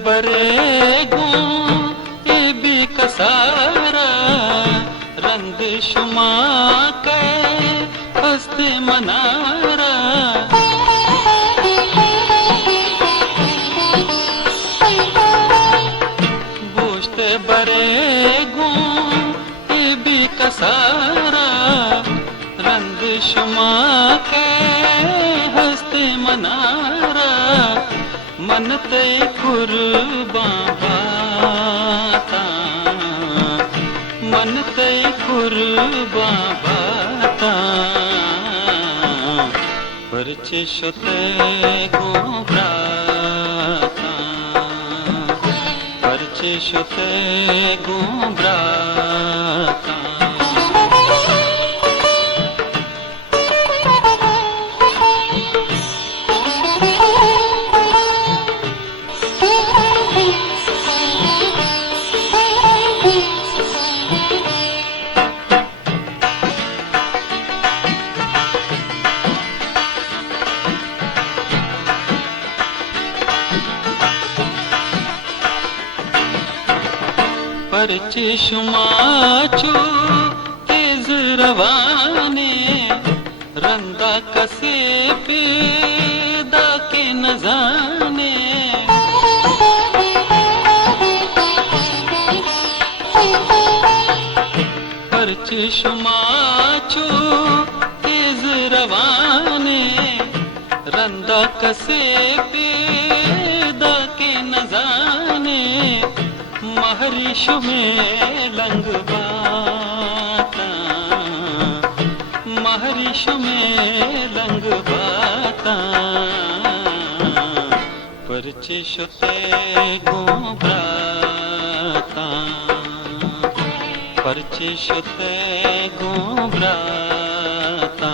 बरे गो ए भी कसारा रंग शुमा के हस्ते मनारा बोझते बरे गो ए भी कसारा रंग शुमा के हस्ते मनारा मन ते कुर्बान बाता मन ते कुर्बान बाता परचे शोते गोब्राता परचे शोते गोब्राता परचे शुमाचो तेज रवाने रंदा कसे पैदा के न जाने परचे शुमाचो तेज रवाने रंदा कसे पैदा के न जाने महरिश में लंग बाता महरिश में लंग बाता परचे शोते गोब्राता परचे शोते गोब्राता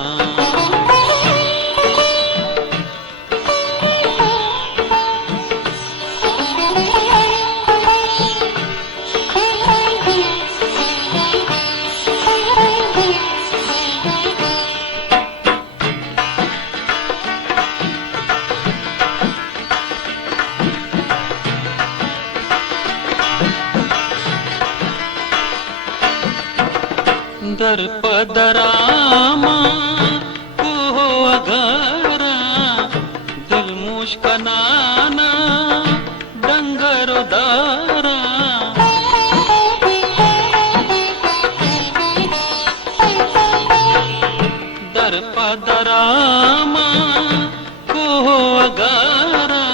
दर पदरामा को अगारा दिल मुश्कनाना डंगरो दारा दर पदरामा को अगारा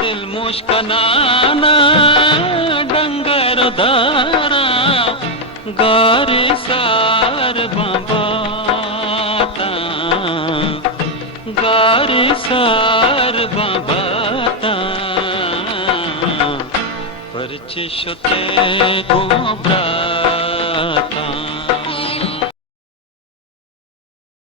दिल मुश्कनाना डंगरो दारा गारे सार बाबाता गारे सार बाबाता परचे शोते गोब्राता